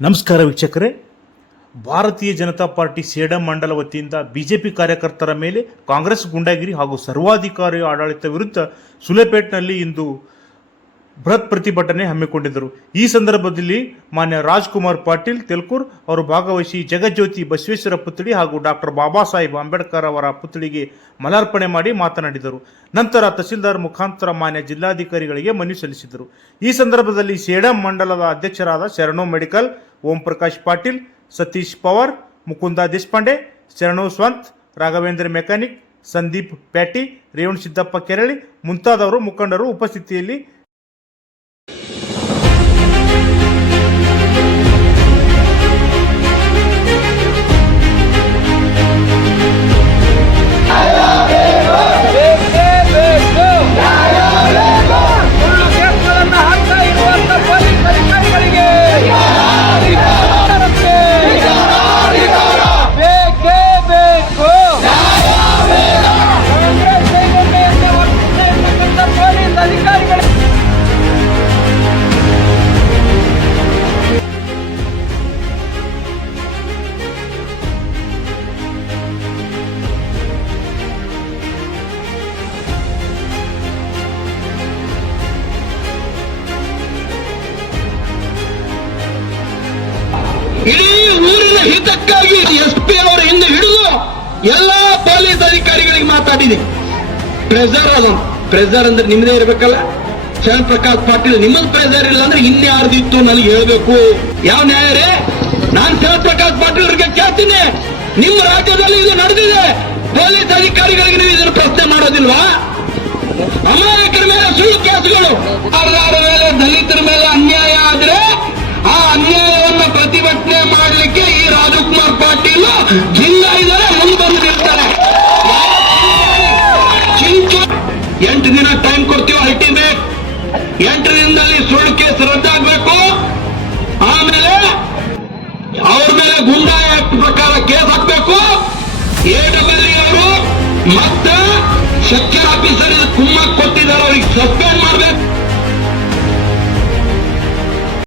ನಮಸ್ಕಾರ ವೀಕ್ಷಕರೇ. ಭಾರತೀಯ ಜನತಾ ಪಾರ್ಟಿ ಸೇಡಂ ಮಂಡಲ ವತಿಯಿಂದ ಬಿಜೆಪಿ ಕಾರ್ಯಕರ್ತರ ಮೇಲೆ ಕಾಂಗ್ರೆಸ್ ಗುಂಡಾಗಿರಿ ಹಾಗೂ ಸರ್ವಾಧಿಕಾರಿ ಆಡಳಿತ ವಿರುದ್ಧ ಸುಲೆಪೇಟ್ನಲ್ಲಿ ಇಂದು ಬೃಹತ್ ಪ್ರತಿಭಟನೆ ಹಮ್ಮಿಕೊಂಡಿದ್ದರು. ಈ ಸಂದರ್ಭದಲ್ಲಿ ಮಾನ್ಯ ರಾಜ್ಕುಮಾರ್ ಪಾಟೀಲ್ ತೆಲ್ಕೂರ್ ಅವರು ಭಾಗವಹಿಸಿ ಜಗಜ್ಯೋತಿ ಬಸವೇಶ್ವರ ಪುತ್ಥಳಿ ಹಾಗೂ ಡಾಕ್ಟರ್ ಬಾಬಾ ಸಾಹೇಬ್ ಅಂಬೇಡ್ಕರ್ ಅವರ ಪುತ್ಥಳಿಗೆ ಮಲಾರ್ಪಣೆ ಮಾಡಿ ಮಾತನಾಡಿದರು. ನಂತರ ತಹಸೀಲ್ದಾರ್ ಮುಖಾಂತರ ಮಾನ್ಯ ಜಿಲ್ಲಾಧಿಕಾರಿಗಳಿಗೆ ಮನವಿ ಸಲ್ಲಿಸಿದರು. ಈ ಸಂದರ್ಭದಲ್ಲಿ ಸೇಡಂ ಮಂಡಲದ ಅಧ್ಯಕ್ಷರಾದ ಶರಣೋ ಮೆಡಿಕಲ್ ಓಂ ಪ್ರಕಾಶ್ ಪಾಟೀಲ್, ಸತೀಶ್ ಪವಾರ್, ಮುಕುಂದ ದೇಶಪಾಂಡೆ, ಶರಣೋ ಸ್ವಂತ್, Raghavendra mechanic, Sandeep patty Revansiddappa Kerali ಮುಂತಾದವರು ಮುಖಂಡರು ಉಪಸ್ಥಿತಿಯಲ್ಲಿ ಇಡೀ ಊರಿನ ಹಿತಕ್ಕಾಗಿ ಎಸ್ ಪಿ ಅವರ ಹಿಂದೆ ಹಿಡಿದು ಎಲ್ಲಾ ಪೊಲೀಸ್ ಅಧಿಕಾರಿಗಳಿಗೆ ಮಾತಾಡಿದೆ. ಪ್ರೆಸರ್ ಅದು. ಪ್ರೆಸರ್ ಅಂದ್ರೆ ನಿಮ್ಮದೇ ಇರಬೇಕಲ್ಲ. ಶರಣ್ ಪ್ರಕಾಶ್ ಪಾಟೀಲ್ ನಿಮ್ಮದ್ ಪ್ರೆಸರ್ ಇಲ್ಲ ಅಂದ್ರೆ ಇನ್ಯಾರ್ದಿತ್ತು ನನಗೆ ಹೇಳ್ಬೇಕು. ಯಾವ ನ್ಯಾಯ ನಾನ್ ಶರಣ್ ಪ್ರಕಾಶ್ ಪಾಟೀಲ್ ಅವರಿಗೆ ಕೇಳ್ತೀನಿ. ನಿಮ್ಮ ರಾಜ್ಯದಲ್ಲಿ ಇದು ನಡೆದಿದೆ. ಪೊಲೀಸ್ ಅಧಿಕಾರಿಗಳಿಗೆ ನೀವು ಇದನ್ನು ಪ್ರಶ್ನೆ ಮಾಡೋದಿಲ್ವಾ? ಅಮಾಯಕರ ಮೇಲೆ ಸುಳ್ಳು ಕೇಸುಗಳು. ಪಾಟೀಲ್ ಇದ್ದಾರೆ, ಮುಂದೆ ಬಂದು ನಿಲ್ತಾರೆ. ಎಂಟು ದಿನ ಟೈಮ್ ಕೊಡ್ತೀವಿ ಅಲ್ಟಿಮೇಟ್ ಎಂಟು ದಿನದಲ್ಲಿ ಸುಳ್ಳು ಕೇಸ್ ರದ್ದಾಗಬೇಕು. ಆಮೇಲೆ ಅವ್ರ ಮೇಲೆ ಗುಂಡಾ ಆಕ್ಟ್ ಪ್ರಕಾರ ಕೇಸ್ ಹಾಕ್ಬೇಕು. ಎ ಡಬ್ಲ್ಯೂ ಅವರು ಮತ್ತೆ